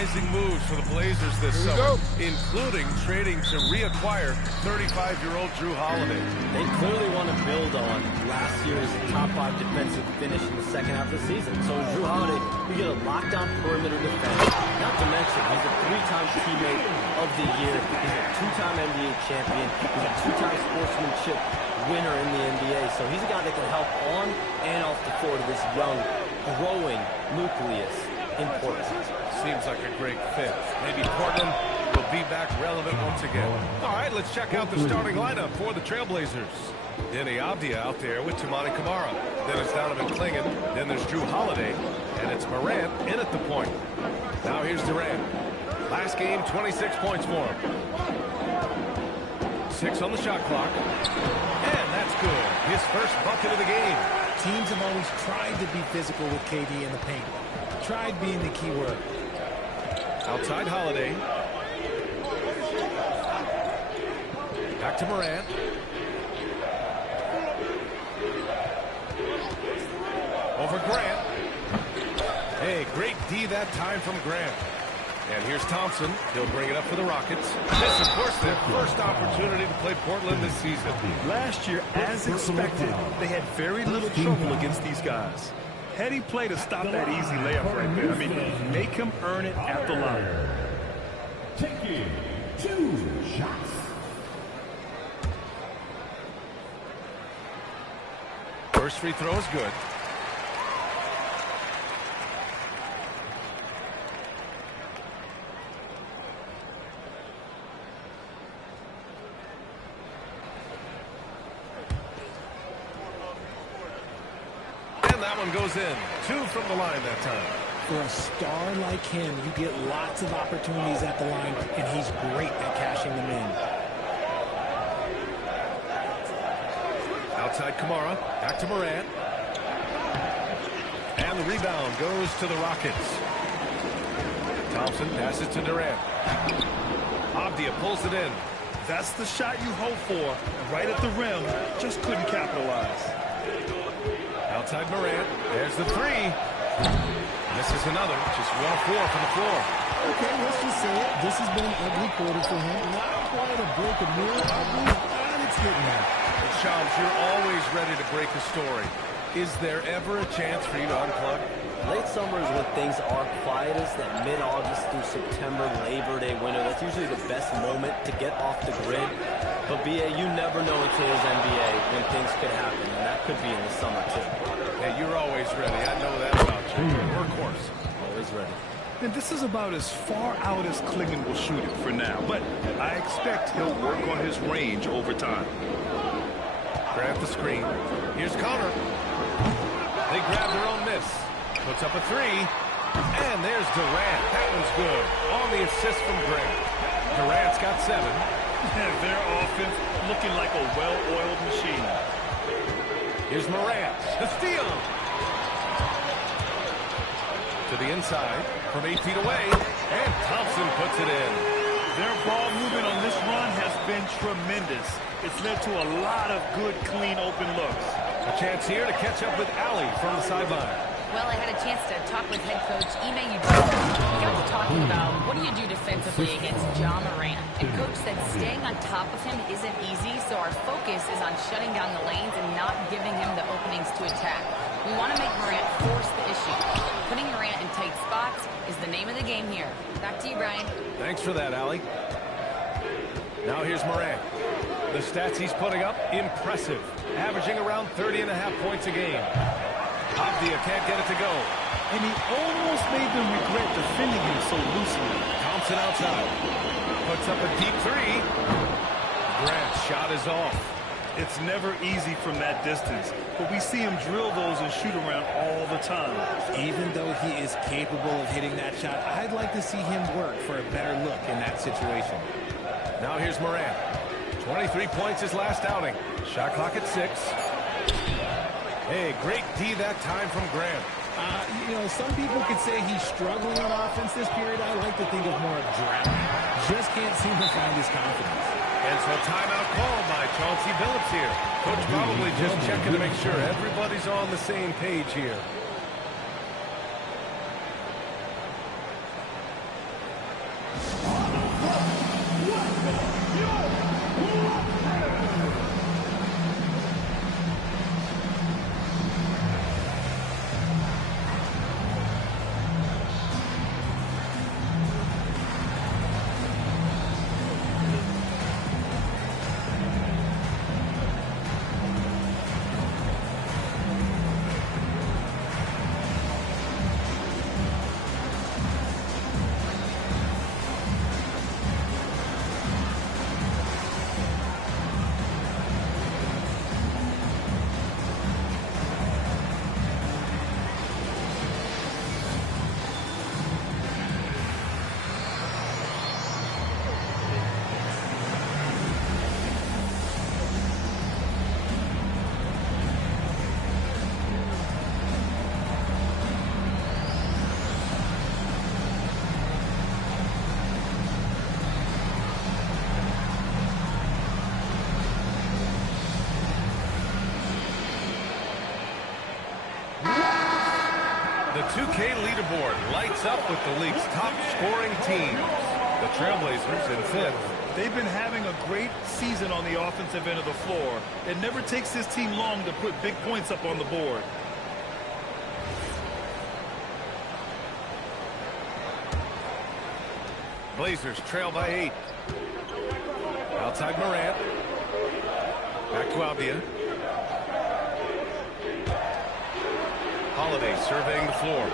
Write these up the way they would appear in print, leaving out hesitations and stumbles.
surprising moves for the Blazers this summer, including trading to reacquire 35-year-old Jrue Holiday. They clearly want to build on last year's top 5 defensive finish in the second half of the season. So Jrue Holiday, you get a lockdown perimeter defense. Not to mention, he's a 3-time teammate of the year. He's a 2-time NBA champion. He's a 2-time sportsmanship winner in the NBA. So he's a guy that can help on and off the floor to this young, growing nucleus in Portland. Seems like a great fit. Maybe Portland will be back relevant once again. All right, let's check out the starting lineup for the Trailblazers. Denny Avdia out there with Toumani Camara. Then it's Donovan Clingan. Then there's Jrue Holiday. And it's Morant in at the point. Now here's Durant. Last game, 26 points for him. 6 on the shot clock. And that's good. His first bucket of the game. Teams have always tried to be physical with KD in the paint. Tried being the key word. Outside Holiday. Back to Morant. Over Grant. Hey, great D that time from Grant. And here's Thompson. He'll bring it up for the Rockets. This, of course, their first opportunity to play Portland this season. Last year, as expected, they had very little trouble against these guys. Heady play to stop that easy layup right there. I mean, make him earn it at the line. Taking 2 shots. First free throw is good. That one goes in. 2 from the line that time. For a star like him, you get lots of opportunities at the line, and he's great at cashing them in. Outside Camara. Back to Morant. And the rebound goes to the Rockets. Thompson passes to Durant. Avdia pulls it in. That's the shot you hope for. Right at the rim. Just couldn't capitalize. Outside Morant. There's the 3. This is another. Just 1 of 4 from the floor. Okay, let's just say it. This has been an ugly quarter for him. Not quite a break of mirror ugly, but it's getting there. Shams, you're always ready to break a story. Is there ever a chance for you to unplug? Late summer is when things are quietest. That mid-August through September, Labor Day window, that's usually the best moment to get off the grid. But BA, you never know in today's NBA when things could happen, and that could be in the summer too. Hey, you're always ready. I know that about you. Workhorse. Always ready. And this is about as far out as Clingan will shoot it for now. But I expect he'll work on his range over time. Grab the screen. Here's Connor. They grab their own miss. Puts up a 3. And there's Durant. That one's good. On the assist from Grant. Durant's got 7. Their offense looking like a well-oiled machine. Here's Morant. The steal. To the inside. From 8 feet away. And Thompson puts it in. Their ball movement on this run has been tremendous. It's led to a lot of good, clean, open looks. A chance here to catch up with Allie from the sideline. Well, I had a chance to talk with head coach Ime Udoka. We got to talking about what do you do defensively against Ja Morant. And coach said staying on top of him isn't easy, so our focus is on shutting down the lanes and not giving him the openings to attack. We want to make Morant force the issue. Putting Morant in tight spots is the name of the game here. Back to you, Brian. Thanks for that, Allie. Now here's Morant. The stats he's putting up, impressive. Averaging around 30.5 points a game. Avdia can't get it to go. And he almost made them regret defending him so loosely. Thompson outside. Puts up a deep 3. Grant's shot is off. It's never easy from that distance, but we see him drill those and shoot around all the time. Even though he is capable of hitting that shot, I'd like to see him work for a better look in that situation. Now here's Morant. 23 points his last outing. Shot clock at 6. Hey, great D that time from Grant. You know, some people could say he's struggling on offense this period. I like to think of more of drowning. Just can't seem to find his confidence. And so timeout called by Chauncey Billups here. Coach probably just checking to make sure everybody's on the same page here. 2K leaderboard lights up with the league's top scoring teams. The Trailblazers in fifth. They've been having a great season on the offensive end of the floor. It never takes this team long to put big points up on the board. Blazers trail by 8. Outside Morant. Back to Avdia. Holiday surveying the floor.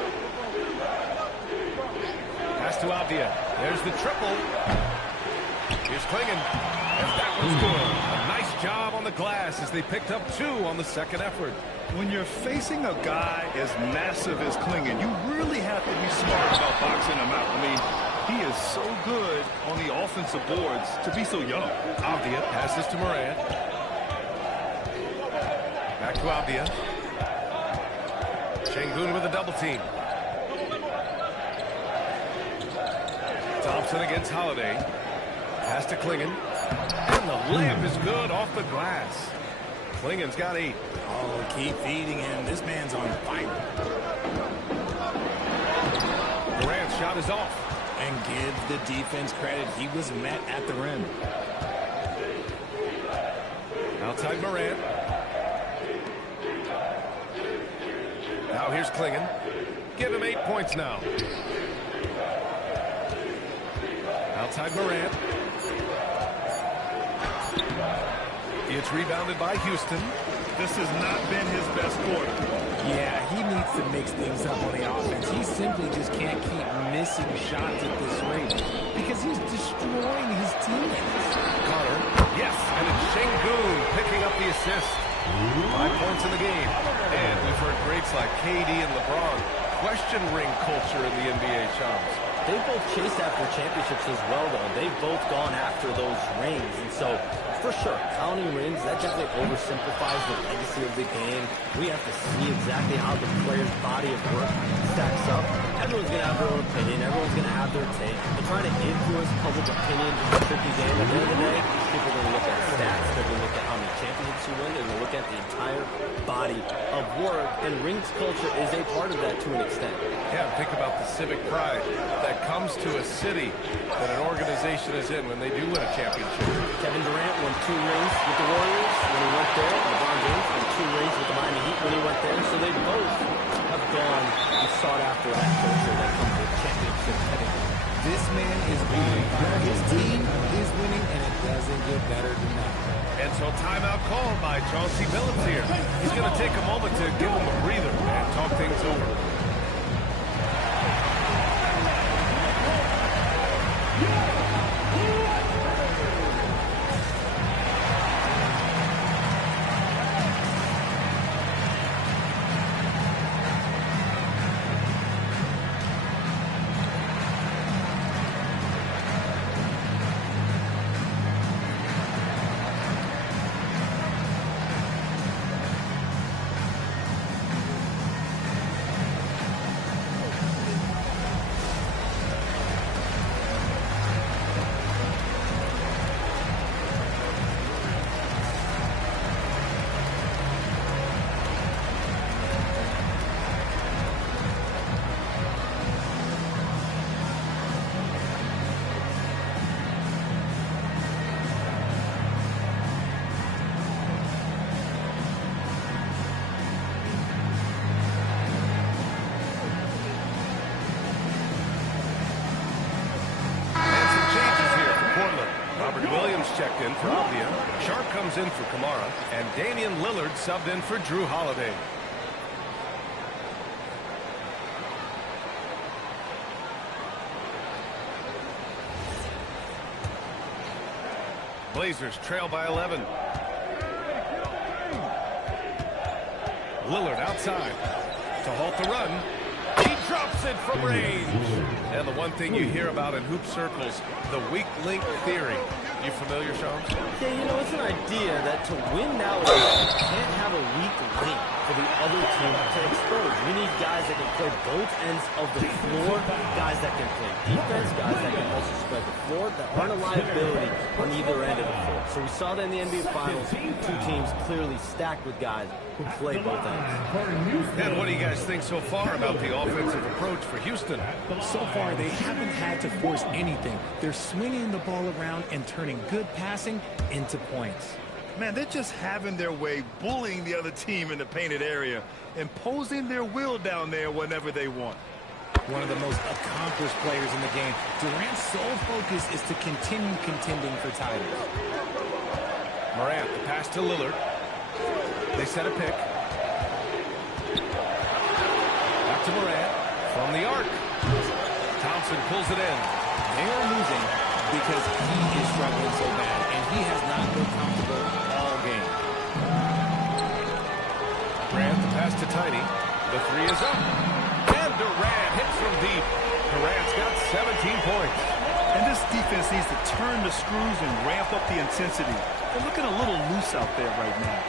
Pass to Avdia. There's the triple. Here's Clingan. And that one's good. A nice job on the glass as they picked up 2 on the second effort. When you're facing a guy as massive as Clingan, you really have to be smart about boxing him out. I mean, he is so good on the offensive boards to be so young. Avdia passes to Morant. Back to Avdia. Şengün with a double team. Thompson against Holiday. Pass to Clingan. And the layup is good off the glass. Klingan's got 8. Oh, keep feeding him. This man's on fire. Morant's shot is off. And give the defense credit. He was met at the rim. Outside Morant. Now here's Clingan. Give him 8 points now. Outside Morant. It's rebounded by Houston. This has not been his best quarter. Yeah, he needs to mix things up on the offense. He simply just can't keep missing shots at this rate because he's destroying his teammates. Connor. Yes, and it's Şengün picking up the assist. 5 points in the game. And we've heard greats like KD and LeBron question ring culture in the NBA, Shams. They both chased after championships as well, though. They've both gone after those rings. And so, for sure, counting rings, that definitely oversimplifies the legacy of the game. We have to see exactly how the player's body of work stacks up. Everyone's going to have their own opinion. Everyone's going to have their take. And trying to influence public opinion is a tricky game. At the end of the day, people are going to look at stats. They're going to look at how many championships you win. They're going to look at the entire body of work. And rings culture is a part of that to an extent. Yeah, think about the civic pride that comes to a city that an organization is in when they do win a championship. Kevin Durant won 2 rings with the Warriors when he went there. LeBron James won 2 rings with the Miami Heat when he went there. So they both have gone and sought after that culture that comes with championship pedigree. This man is winning. His team is winning, and it doesn't get better than that. And so timeout called by Chauncey Billups here. He's going to take a moment to give him a breather and talk things over. Checked in for Avdia. Sharp comes in for Kamara. And Damian Lillard subbed in for Jrue Holiday. Blazers trail by 11. Lillard outside to halt the run. He drops it from range. And the one thing you hear about in hoop circles, the weak link theory. You familiar, Shams? Yeah, you know, it's an idea that to win nowadays, you can't have a weak link for the other team to expose. You need guys that can play both ends of the floor, guys that can play defense, guys that can also spread the floor, that aren't a liability on either end of the floor. So we saw that in the NBA Finals. Two teams clearly stacked with guys who play both ends. And what do you guys think so far about the offensive approach for Houston? So far, they haven't had to force anything. They're swinging the ball around and turning good passing into points. Man, they're just having their way, bullying the other team in the painted area, imposing their will down there whenever they want. One of the most accomplished players in the game. Durant's sole focus is to continue contending for titles. Morant, the pass to Lillard. They set a pick. Back to Morant from the arc. Thompson pulls it in. They are losing because he is struggling so bad, and he has not been comfortable all game. Grant, the pass to Tiny. The three is up. And Durant hits from deep. Durant's got 17 points. And this defense needs to turn the screws and ramp up the intensity. They're looking a little loose out there right now.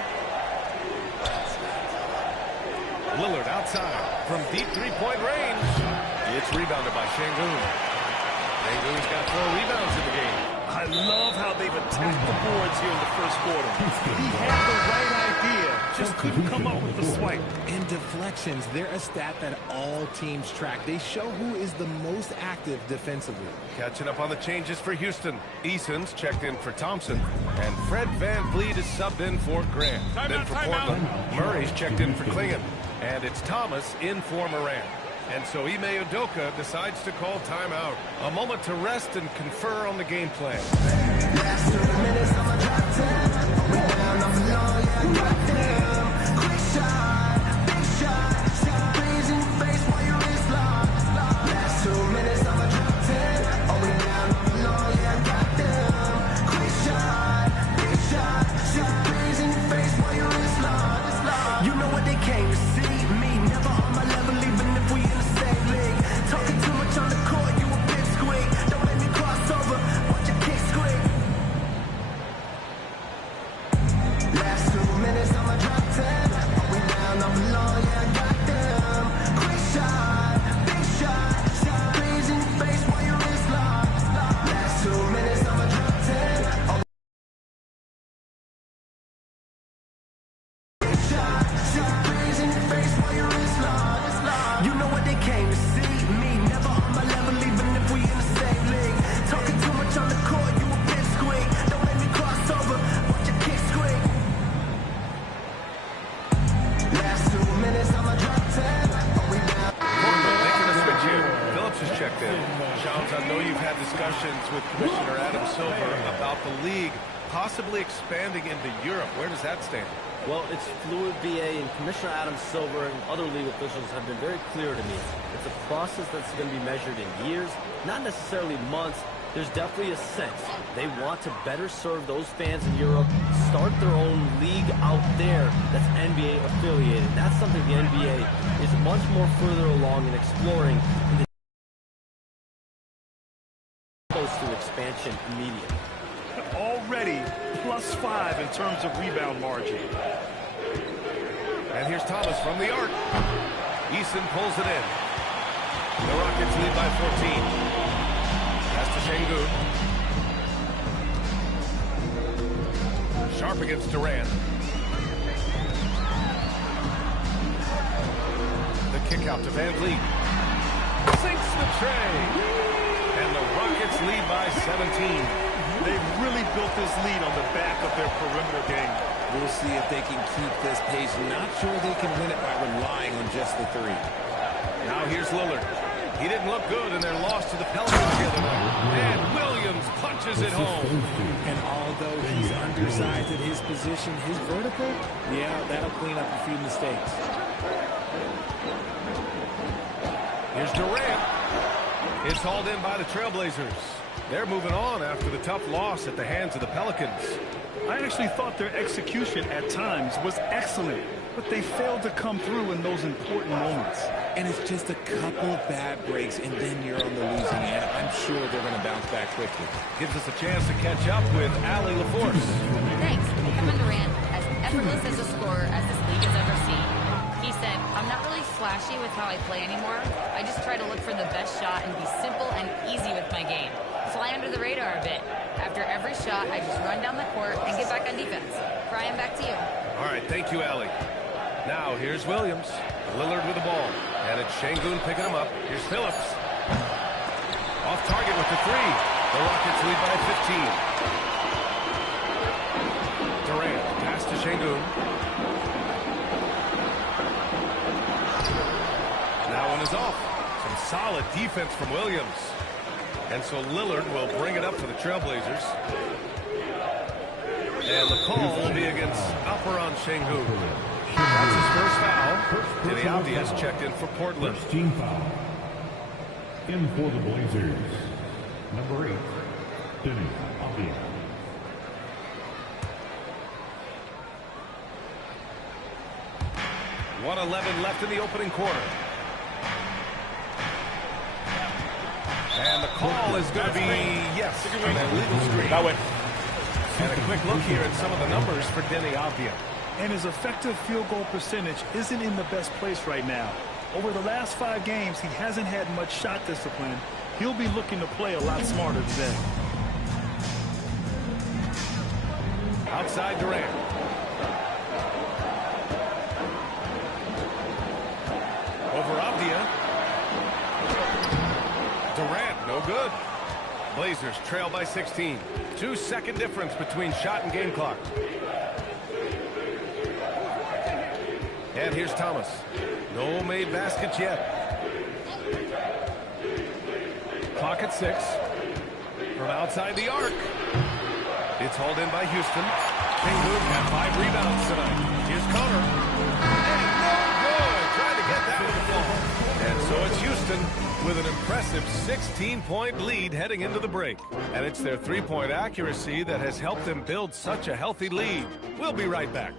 Lillard outside from deep three-point range. It's rebounded by Şengün. Şengün's got 4 rebounds in the game. I love how they've attacked the boards here in the first quarter. He had the right idea, just couldn't come up with the swipe. In deflections, they're a stat that all teams track. They show who is the most active defensively. Catching up on the changes for Houston. Eason's checked in for Thompson. And Fred VanVleet is subbed in for Grant. Then for Portland, Murray's checked in for Klingon. And it's Thomas in for Morant. And so Ime Udoka decides to call timeout. A moment to rest and confer on the game plan. Last 2 minutes, I'ma drop 10. We're down, I'm alone, yeah, I got them. Quick shot, big shot, freeze in your face while your wrist locked. Last 2 minutes, I'ma drop 10. Oh, we down, I'm alone, yeah, I got them. Quick shot, big shot, freeze in your face while your wrist locked. You know what they came to see, me never on my level, even if we in the same league. Talking too much on the court, you a big squeak. Don't let me cross over, watch your kick squeak. Last 2 minutes, I'ma drop 10. We down, I'm alone, yeah, I got them. Quick shot, big shot, freeze in your face while your wrist locked. Last 2 minutes, I'ma drop 10. Big shot, freeze in your face while your wrist locked. You know what they came to see, me never on my level, even if we in the same league. Talking too much on the court, you a big squeak. Don't let me cross over, watch your kick squeak. Last 2 minutes, I'ma drop 10. We down. Portland making a switch here. Phillips has checked in. Shams, I know you've had discussions with Commissioner Adam Silver about the league possibly expanding into Europe. Where does that stand? Well, it's fluid, VA, and Commissioner Adam Silver and other league officials have been very clear to me. It's a process that's going to be measured in years, not necessarily months. There's definitely a sense they want to better serve those fans in Europe, start their own league out there that's NBA affiliated. That's something the NBA is much more further along in exploring. Close to expansion immediately. Already +5 in terms of rebound margin. And here's Thomas from the arc. Eason pulls it in. The Rockets lead by 14. Pass to Şengün. Sharp against Durant. The kick out to VanVleet. Sinks the tray. And the Rockets lead by 17. They've really built this lead on the back of their perimeter game. We'll see if they can keep this pace. Not sure they can win it by relying on just the three. Now here's Lillard. He didn't look good in their loss to the Pelicans the other night. And Williams punches it home. And although he's undersized at his position, his vertical, yeah, that'll clean up a few mistakes. Here's Durant. It's hauled in by the Trailblazers. They're moving on after the tough loss at the hands of the Pelicans. I actually thought their execution at times was excellent, but they failed to come through in those important moments. And it's just a couple of bad breaks, and then you're on the losing end. I'm sure they're going to bounce back quickly. Gives us a chance to catch up with Allie LaForce. Thanks. Kevin Durant, as effortless as a scorer as this league has ever seen. He said, I'm not really flashy with how I play anymore. I just try to look for the best shot and be simple and easy with my game. Fly under the radar a bit. After every shot, I just run down the court and get back on defense. Brian, back to you. All right, thank you, Allie. Now, here's Williams. Lillard with the ball. And it's Şengün picking him up. Here's Phillips. Off target with the three. The Rockets lead by 15. Durant, pass to Şengün. That one is off. Some solid defense from Williams. And so Lillard will bring it up for the Trailblazers. And the call will be against Alperen Şengün. That's his first foul. Deni Avdija has checked in for Portland. First team foul. In for the Blazers. Number 8, Deni Avdija. .111 left in the opening quarter. And the call is going to be yes on that legal screen. That way. And a quick look here at some of the numbers for Deni Avdija. And his effective field goal percentage isn't in the best place right now. Over the last 5 games, he hasn't had much shot discipline. He'll be looking to play a lot smarter today. Outside Durant. Over Avdija. Durant, no good. Blazers trail by 16. 2-second difference between shot and game clock. And here's Thomas. No made baskets yet. Clock at 6. From outside the arc. It's hauled in by Houston. Şengün had 5 rebounds tonight. Here's Connor. And no good. Trying to get that with the ball. And so it's Houston with an impressive 16-point lead heading into the break. And it's their three-point accuracy that has helped them build such a healthy lead. We'll be right back.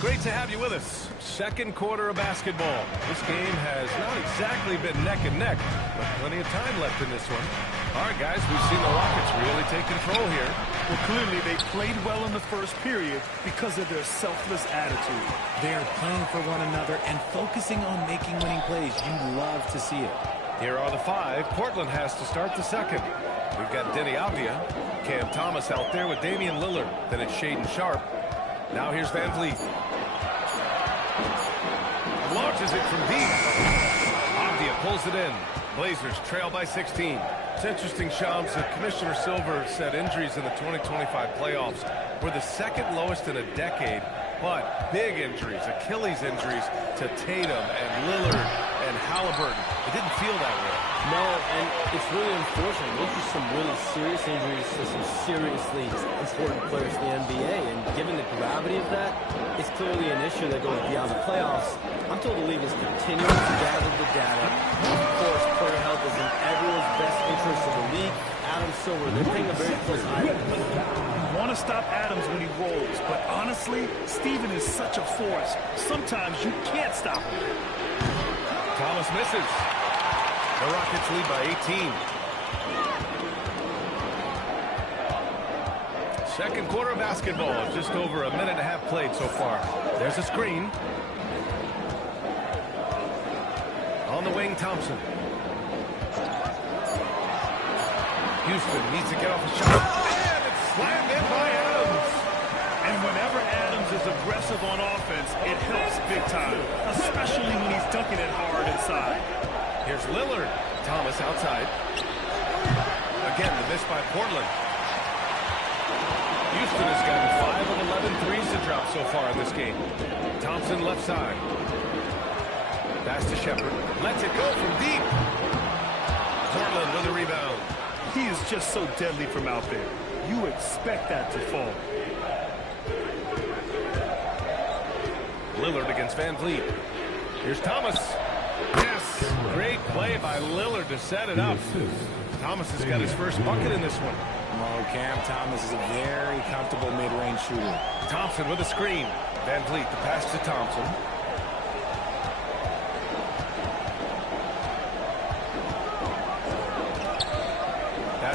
Great to have you with us. Second quarter of basketball. This game has not exactly been neck and neck, but plenty of time left in this one. All right, guys, we've seen the Rockets really take control here. Well, clearly they played well in the first period because of their selfless attitude. They are playing for one another and focusing on making winning plays. You love to see it. Here are the 5. Portland has to start the second. We've got Deni Avdija, Cam Thomas out there with Damian Lillard. Then it's Shaedon Sharpe. Now here's Van Vliet. Launches it from deep. Avdija pulls it in. Blazers trail by 16. It's interesting, Shams, that Commissioner Silver said injuries in the 2025 playoffs were the second lowest in a decade, but big injuries, Achilles injuries to Tatum and Lillard and Halliburton. It didn't feel that way. No, and it's really unfortunate. Those are some really serious injuries to some seriously important players in the NBA, and given the gravity of that, it's clearly an issue that goes beyond the playoffs. I'm told the league is continuing to gather the data. Of course, player health is in everyone's best interest of the league. Adam Silver, they're paying a very close eye on this. You want to stop Adams when he rolls, but honestly, Steven is such a force. Sometimes you can't stop him. Thomas misses. The Rockets lead by 18. Second quarter of basketball, just over a minute and a half played so far. There's a screen. On the wing, Thompson. Houston needs to get off a shot. And it's slammed in by Adams. And whenever Adams is aggressive on offense, it helps big time, especially when he's dunking it hard inside. Here's Lillard. Thomas outside. Again, the miss by Portland. Houston has gotten 5 of 11 threes to drop so far in this game. Thompson left side. Pass to Shepherd. Lets it go from deep. Portland with a rebound. He is just so deadly from out there. You expect that to fall. Lillard against Van Vliet. Here's Thomas. Yes, great play by Lillard to set it up. Thomas has got his first bucket in this one. Oh, Cam Thomas is a very comfortable mid-range shooter. Thompson with a screen. Van Vliet, the pass to Thompson.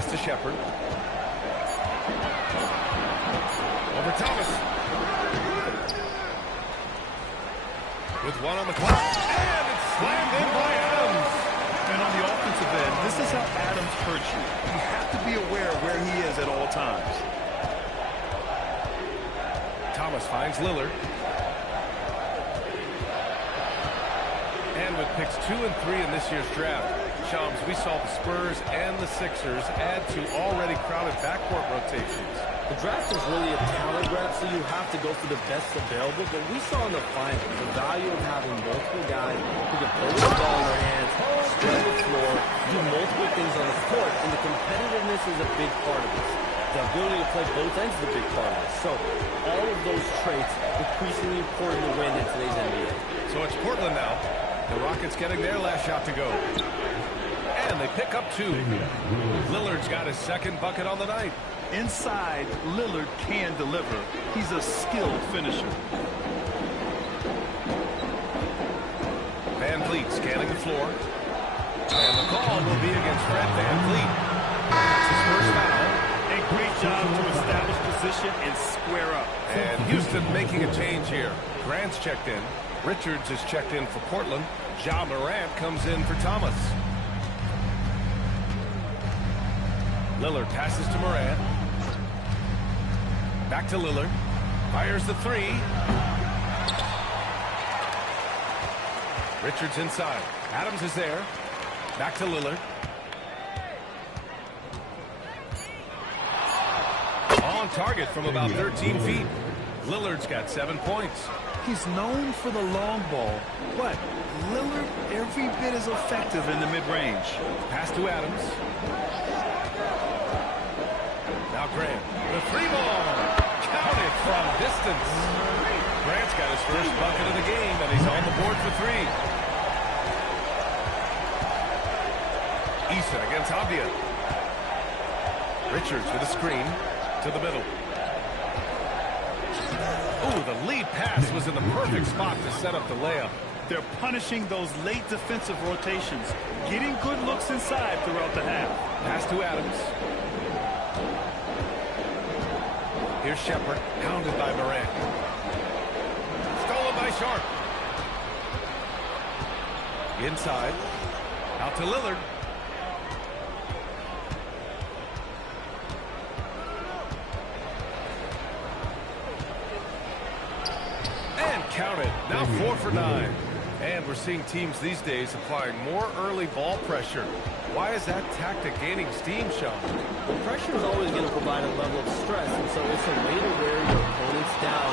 to Shepard. Over Thomas. With one on the clock. And it's slammed in by Adams. And on the offensive end, this is how Adams hurts you. You have to be aware of where he is at all times. Thomas finds Lillard. And with picks 2 and 3 in this year's draft, Shams, we saw the Spurs and the Sixers add to already crowded backcourt rotations. The draft is really a talent grab, so you have to go for the best available. But we saw in the finals the value of having multiple guys who can play with the ball in their hands, spread the floor, do multiple things on the court, and the competitiveness is a big part of this. The ability to play both ends is a big part of this. So all of those traits increasingly important to win in today's NBA. So it's Portland now. The Rockets getting their last shot to go. And they pick up 2. Lillard's got his second bucket on the night. Inside, Lillard can deliver. He's a skilled finisher. Van Vliet scanning the floor. And the call will be against Fred Van Vliet. That's his first foul. A great job to establish position and square up. And Houston making a change here. Grant's checked in. Richards is checked in for Portland. Ja Morant comes in for Thomas. Lillard passes to Morant. Back to Lillard. Fires the 3. Richards inside. Adams is there. Back to Lillard. On target from about 13 feet. Lillard's got 7 points. He's known for the long ball, but Lillard every bit as effective in the mid-range. Pass to Adams. Now Grant. The 3 ball. Counted from distance. Grant's got his first bucket of the game, and he's on the board for 3. Issa against Abdia. Richards with a screen to the middle. Ooh, the lead pass was in the perfect spot to set up the layup. They're punishing those late defensive rotations, getting good looks inside throughout the half. Pass to Adams. Here's Shepard, pounded by Morant. Stolen by Sharp. Inside. Out to Lillard. And counted. Now 4 for 9. And we're seeing teams these days applying more early ball pressure. Why is that tactic gaining steam, Sean? The pressure is always going to provide a level of stress, and so it's a way to wear your opponents down,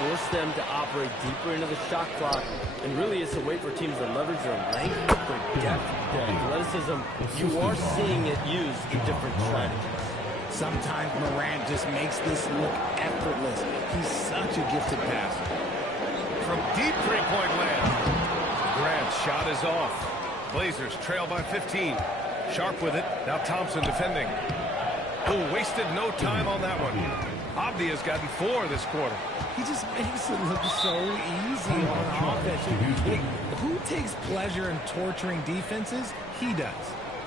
force them to operate deeper into the shot clock, and really it's a way for teams to leverage their length, their depth, their athleticism. You are seeing it used in different strategies. Sometimes Morant just makes this look effortless. He's such a gifted passer. From deep three-point land. Grant's shot is off. Blazers trail by 15. Sharp with it. Now Thompson defending. Oh, wasted no time on that one. Abdia's gotten 4 this quarter. He just makes it look so easy on offense. Who takes pleasure in torturing defenses? He does.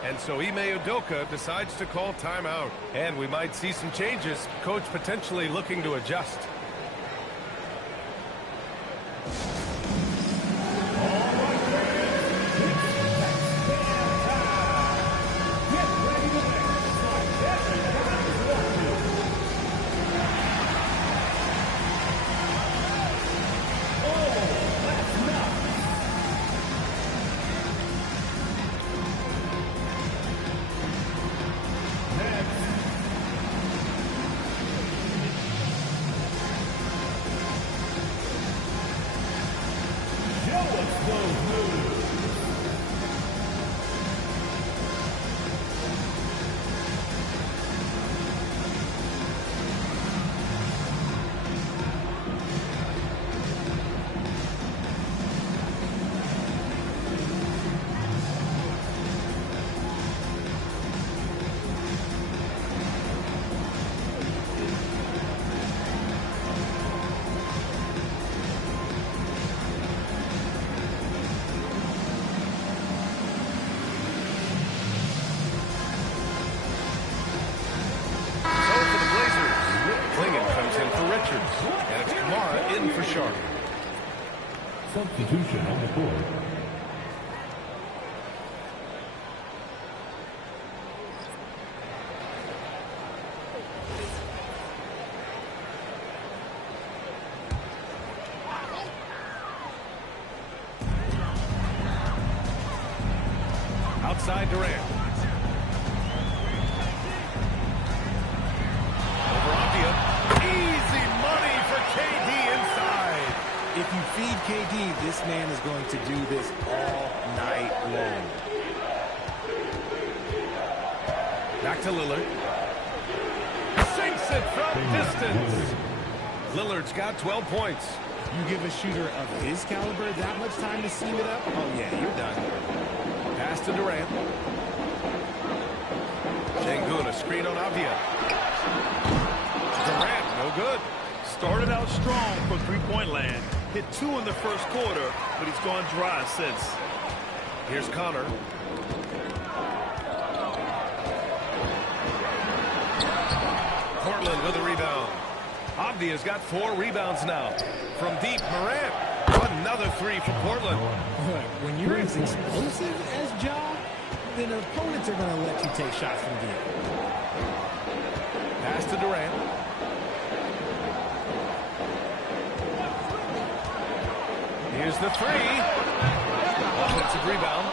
And so Ime Udoka decides to call timeout. And we might see some changes. Coach potentially looking to adjust. in for Charlotte. Substitution on the court. Outside Durant. Over Avdia. Easy money for KD inside. If you feed KD, this man is going to do this all night long. Back to Lillard. Sinks it from distance. Lillard's got 12 points. You give a shooter of his caliber that much time to seam it up? Oh, yeah, you're done. Pass to Durant. Şengün, a screen on Avdia. Durant, no good. Started out strong from three-point land. Hit 2 in the first quarter, but he's gone dry since. Here's Connor. Portland with a rebound. Avdia's got 4 rebounds now. From deep, Morant. Another 3 for Portland. When you're as explosive as Ja, then opponents are going to let you take shots from deep. Pass to Durant. Here's the 3. Offensive rebound.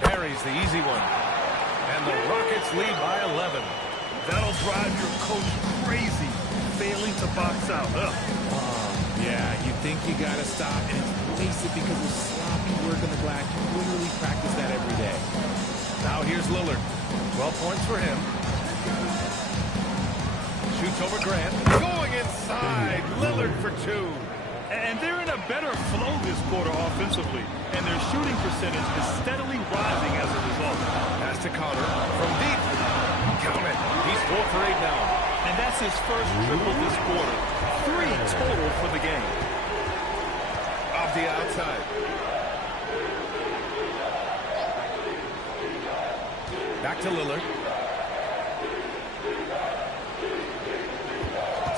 Parries the easy one. And the Rockets lead by 11. That'll drive your coach crazy, failing to box out. Yeah, you think you got to stop, and it's wasted because of sloppy work on the glass. You literally practice that every day. Now here's Lillard. 12 points for him. Shoots over Grant. Going inside. Lillard for 2. And they're in a better flow this quarter offensively, and their shooting percentage is steadily rising as a result. Pass to Connor from deep. Count it. He's 4 for 8 now. And that's his first triple this quarter. 3 total for the game. Avdia outside. Back to Lillard.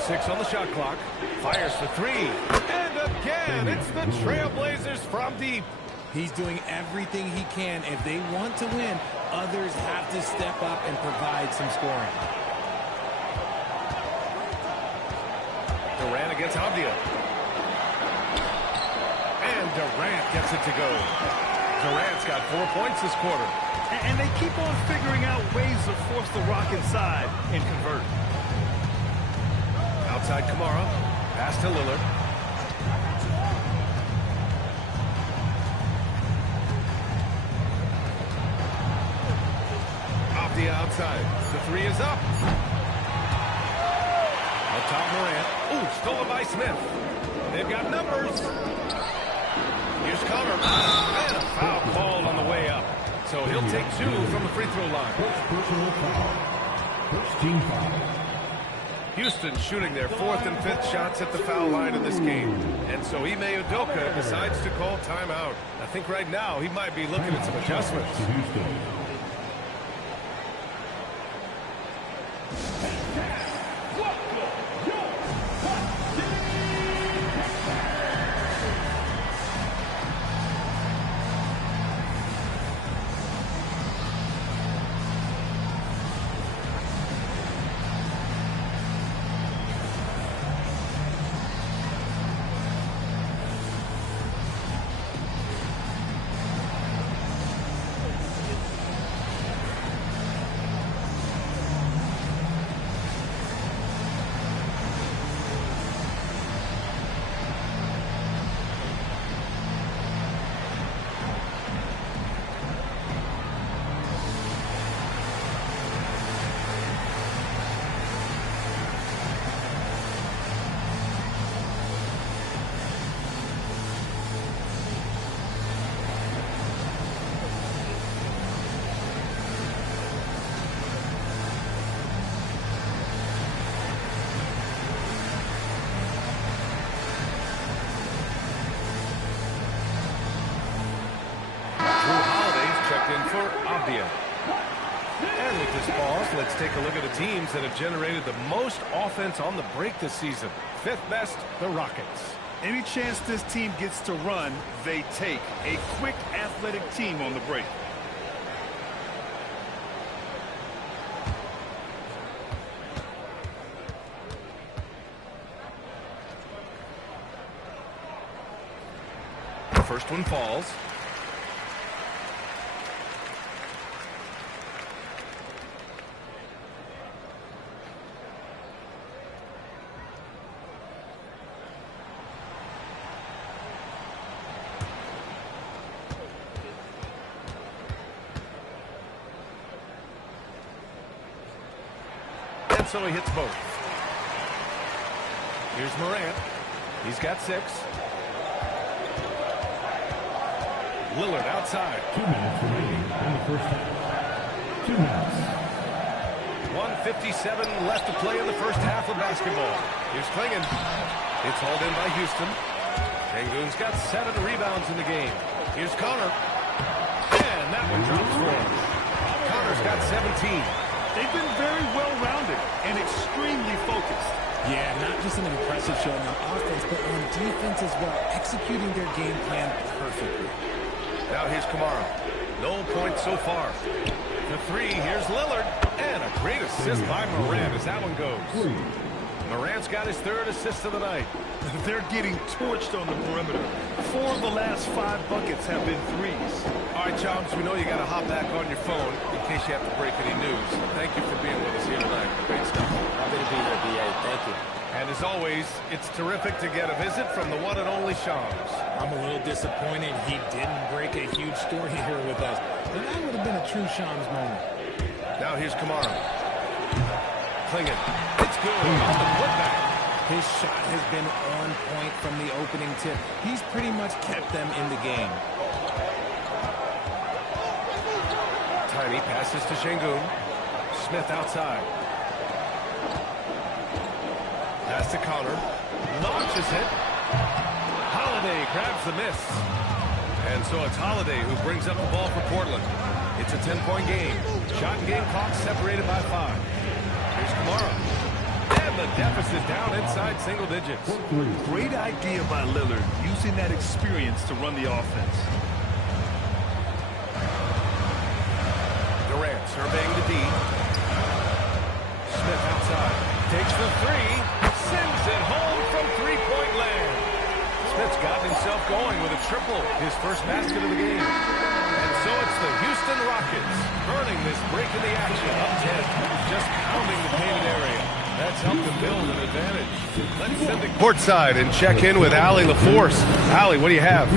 6 on the shot clock. Fires for 3. And again, it's the Trailblazers from deep. He's doing everything he can. If they want to win, others have to step up and provide some scoring. Durant against Avdia. And Durant gets it to go. Durant's got 4 points this quarter. And they keep on figuring out ways to force the rock inside and convert. Outside Kamara. Pass to Lillard. Avdia outside. The 3 is up. Up top Morant. Ooh, stolen by Smith. They've got numbers. Here's Connor. And a foul called on the way up. So he'll take 2 from the free throw line. First personal foul. First team foul. Houston shooting their 4th and 5th shots at the foul line in this game. And so Ime Udoka decides to call timeout. I think right now he might be looking at some adjustments. To Houston. In for Avdia. And with this pause, let's take a look at the teams that have generated the most offense on the break this season. Fifth best, the Rockets. Any chance this team gets to run, they take. A quick, athletic team on the break. First one falls. And so he hits both. Here's Morant. He's got 6. Lillard outside. 2 minutes remaining in the first half. 2 minutes. 1:57 left to play in the first half of basketball. Here's Klingon. It's hauled in by Houston. Sengun's got 7 rebounds in the game. Here's Connor. And that one drops for him. Connor's got 17. They've been very well-rounded and extremely focused. Yeah, not just an impressive show on offense, but on defense as well, executing their game plan perfectly. Now here's Kamara. No points so far. The 3, here's Lillard. And a great assist by Morant as that one goes. Morant's got his 3rd assist of the night. They're getting torched on the perimeter. 4 of the last 5 buckets have been threes. All right, Chomps, we know you got to hop back on your phone in case you have to break any news. Thank you for being with us here tonight. Great stuff. Happy to be here, B.A. Thank you. And as always, it's terrific to get a visit from the one and only Shams. I'm a little disappointed he didn't break a huge story here with us. And that would have been a true Shams moment. Now here's Kamara. Klingon. It's good. On the putback. His shot has been on point from the opening tip. He's pretty much kept them in the game. Tiny passes to Sengun. Smith outside. Pass to Connor. Launches it. Holiday grabs the miss. And so it's Holiday who brings up the ball for Portland. It's a 10-point game. Shot and game clock separated by 5. Here's Kamara. And the deficit down inside single digits. Great idea by Lillard, using that experience to run the offense. Durant surveying the D. Smith outside. Takes the 3. Sends it home from 3-point land. Smith's gotten himself going with a triple, his first basket of the game. And so it's the Houston Rockets burning this break in the action up 10, just pounding the painted area. That's helped them build an advantage. Let's send it courtside and check in with Allie LaForce. Allie, what do you have?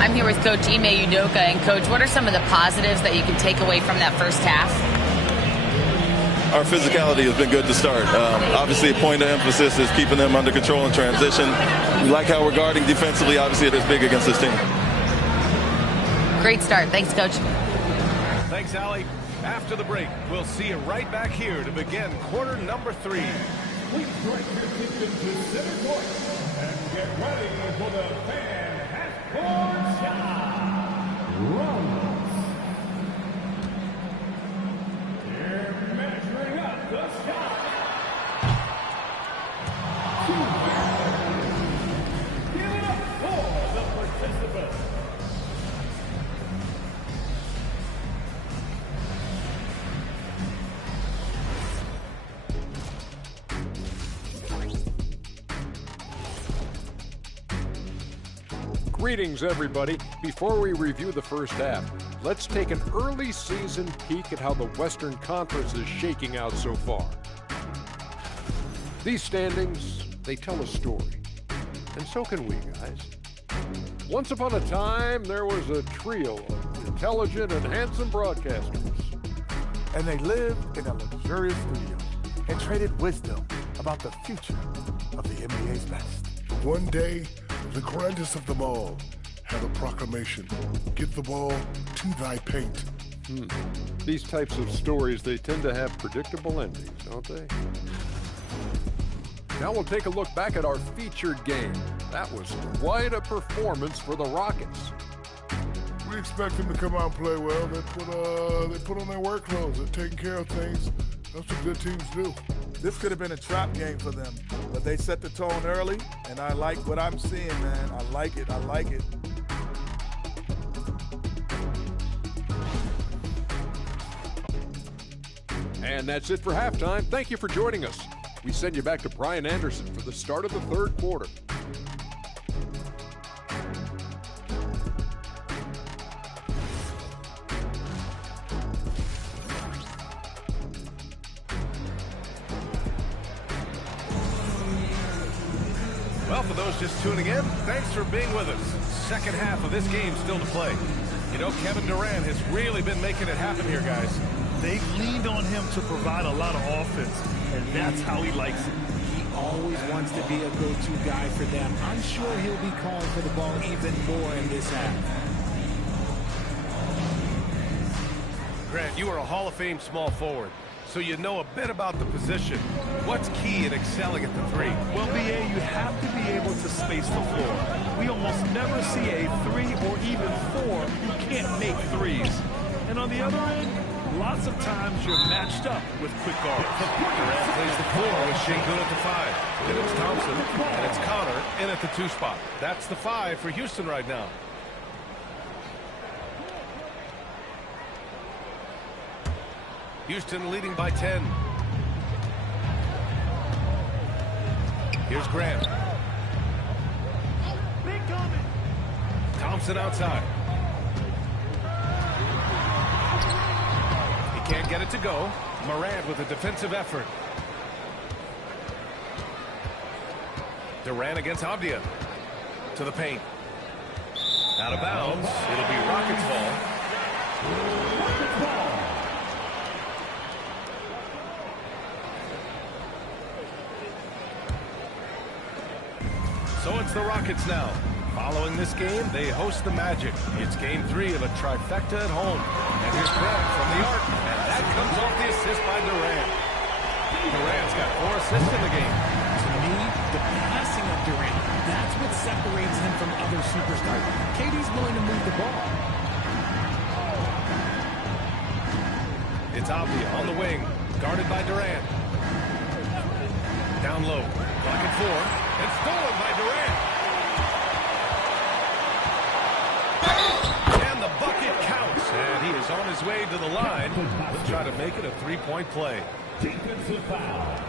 I'm here with Coach Ime Udoka. And, Coach, what are some of the positives that you can take away from that first half? Our physicality has been good to start. Obviously, a point of emphasis is keeping them under control in transition. We like how we're guarding defensively. Obviously, it is big against this team. Great start. Thanks, Coach. Thanks, Allie. After the break, we'll see you right back here to begin quarter number 3. Please direct your attention to center court and get ready for the fan half-court shot. Rollins. They're measuring up the shot. Give it up for the participants. Greetings, everybody. Before we review the first half, let's take an early season peek at how the Western Conference is shaking out so far. These standings, they tell a story. And so can we, guys. Once upon a time, there was a trio of intelligent and handsome broadcasters. And they lived in a luxurious studio and traded wisdom about the future of the NBA's best. One day, the grandest of them all had a proclamation. Get the ball to thy paint. These types of stories, they tend to have predictable endings, don't they? Now we'll take a look back at our featured game. That was quite a performance for the Rockets. We expect them to come out and play well. They put on their work clothes. They're taking care of things. That's what good teams do. This could have been a trap game for them, but they set the tone early, and I like what I'm seeing, man. I like it. I like it. And that's it for halftime. Thank you for joining us. We send you back to Brian Anderson for the start of the third quarter. Well, for those just tuning in, thanks for being with us. Second half of this game still to play. You know, Kevin Durant has really been making it happen here, guys. They've leaned on him to provide a lot of offense, and that's how he likes it. He always wants to be a go-to guy for them. I'm sure he'll be calling for the ball even more in this half. Grant, you are a Hall of Fame small forward, so you know a bit about the position. What's key in excelling at the three? Well, B.A., you have to be able to space the floor. We almost never see a 3 or even 4 who can't make threes. And on the other end, lots of times you're matched up with quick guards. Durant plays the 4 with Şengün at the 5. Then it's Thompson, and it's Connor in at the 2 spot. That's the 5 for Houston right now. Houston leading by 10. Here's Grant. Thompson outside. He can't get it to go. Morant with a defensive effort. Durant against Avdia. To the paint. Out of bounds. It'll be Rockets ball. So it's the Rockets now. Following this game, they host the Magic. It's game 3 of a trifecta at home. And here's Grant from the arc. And that comes off the assist by Durant. Durant's got 4 assists in the game. To me, the passing of Durant, that's what separates him from other superstars. KD's willing to move the ball. It's Avdia on the wing, guarded by Durant. Down low, pocket 4, and stolen by Durant. And the bucket counts, and he is on his way to the line. He'll try to make it a 3-point play. Defensive foul.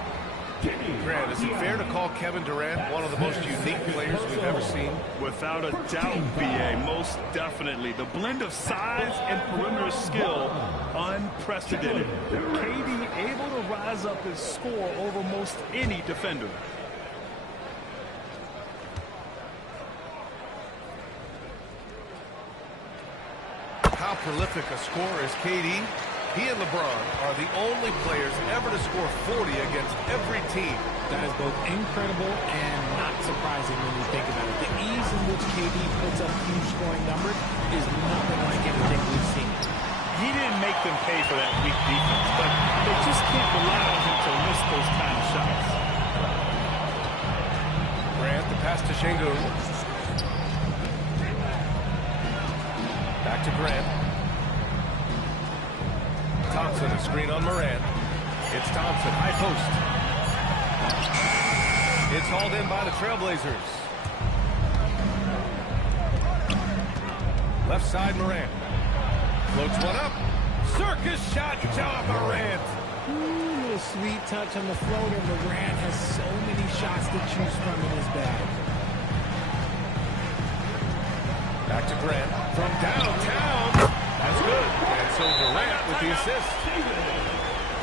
Grant, is it fair to call Kevin Durant one of the most unique players we've ever seen? Without a doubt, B.A., most definitely. The blend of size and perimeter skill, unprecedented. KD able to rise up and score over most any defender. How prolific a scorer is KD? He and LeBron are the only players ever to score 40 against every team. That is both incredible and not surprising when you think about it. The ease in which KD puts up huge scoring numbers is nothing like anything we've seen. He didn't make them pay for that weak defense, but they just can't rely on him to miss those kind of shots. Grant, the pass to Şengün. Back to Grant. Thompson, a screen on Morant. It's Thompson, high post. It's hauled in by the Trailblazers. Left side, Morant. Floats one up. Circus shot, Ja Morant. Ooh, little sweet touch on the floater. Morant has so many shots to choose from in his bag. Back to Grant. From downtown. That's good. And so Durant with the assist.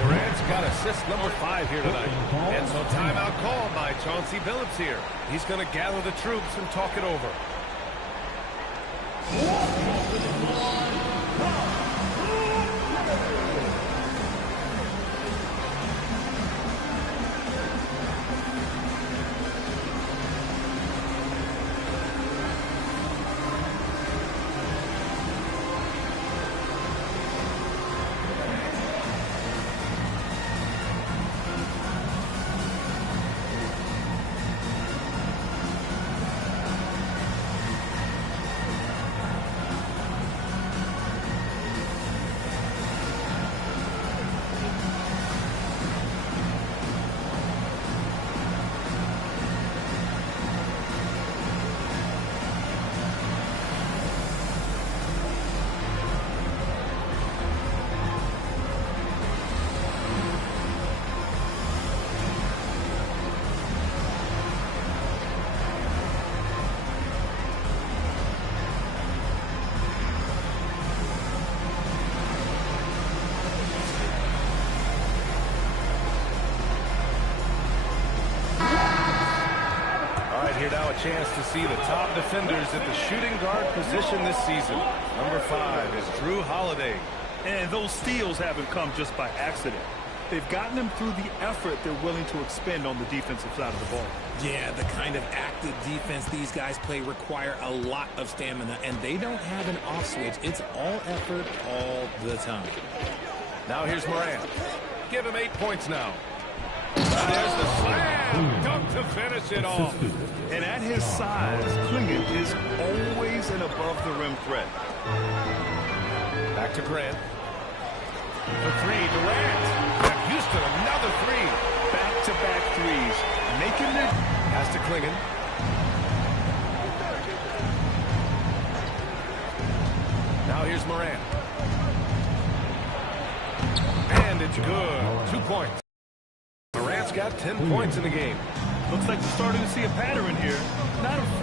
Durant's got assist number 5 here tonight. And so timeout called by Chauncey Billups here. He's going to gather the troops and talk it over. now a chance to see the top defenders at the shooting guard position this season. Number 5 is Drew Holiday. And those steals haven't come just by accident. They've gotten them through the effort they're willing to expend on the defensive side of the ball. Yeah, the kind of active defense these guys play require a lot of stamina, and they don't have an off switch. It's all effort all the time. Now here's Morant. Give him 8 points now. There's the slam. Dunk to finish it off. And at his size, Clingan is always an above-the-rim threat. Back to Grant. For 3, Durant. And Houston, another 3. Back-to-back threes. Making their... Pass to Clingan. Now here's Morant. And it's good. 2 points. Morant's got 10 points in the game. Looks like we're starting to see a pattern here. Not afraid